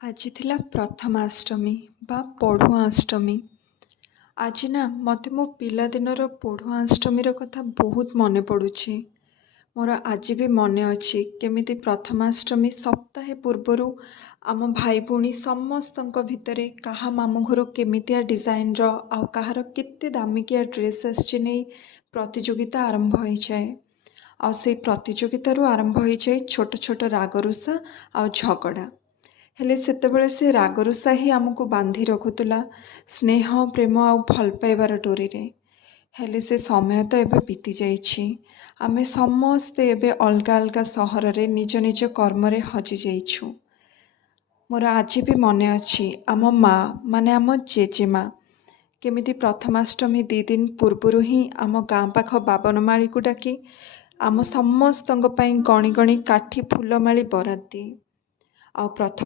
ଆଜି ଥିଲା ପ୍ରଥମାଷ୍ଟମୀ ବା ପଢୁଆଷ୍ଟମୀ। ଆଜି ନା ମୋତେ ମୋ ପିଲାଦିନର ପଢୁଆଷ୍ଟମୀର କଥା ବହୁତ ମନେ ପଡ଼ୁଛି। ମୋର ଆଜି ବି ମନେ ଅଛି କେମିତି ପ୍ରଥମାଷ୍ଟମୀ ସପ୍ତାହେ ପୂର୍ବରୁ ଆମ ଭାଇ ଭଉଣୀ ସମସ୍ତଙ୍କ ଭିତରେ କାହା ମାମୁଁ ଘରୁ କେମିତିଆ ଡିଜାଇନର ଆଉ କାହାର କେତେ ଦାମିକିଆ ଡ୍ରେସ୍ ଆସିଛି ନେଇ ପ୍ରତିଯୋଗିତା ଆରମ୍ଭ ହୋଇଯାଏ। ଆଉ ସେଇ ପ୍ରତିଯୋଗିତାରୁ ଆରମ୍ଭ ହୋଇଯାଏ ଛୋଟ ଛୋଟ ରାଗରୁଷା ଆଉ ଝଗଡ଼ା। ହେଲେ ସେତେବେଳେ ସେ ରାଗରୁଷା ହିଁ ଆମକୁ ବାନ୍ଧି ରଖୁଥିଲା ସ୍ନେହ ପ୍ରେମ ଆଉ ଭଲ ପାଇବାର ଡୋରିରେ। ହେଲେ ସେ ସମୟ ତ ଏବେ ବିତି ଯାଇଛି। ଆମେ ସମସ୍ତେ ଏବେ ଅଲଗା ଅଲଗା ସହରରେ ନିଜ ନିଜ କର୍ମରେ ହଜି ଯାଇଛୁ। ମୋର ଆଜି ବି ମନେ ଅଛି ଆମ ମା ମାନେ ଆମ ଜେଜେମା କେମିତି ପ୍ରଥମାଷ୍ଟମୀ 2 ଦିନ ପୂର୍ବରୁ ହିଁ ଆମ ଗାଁ ପାଖ ବାବନମାଳୀକୁ ଡାକି ଆମ ସମସ୍ତଙ୍କ ପାଇଁ ଗଣି ଗଣି କାଠି ଫୁଲମାଳି ବରାଦ ଦିଏ। ଆଉ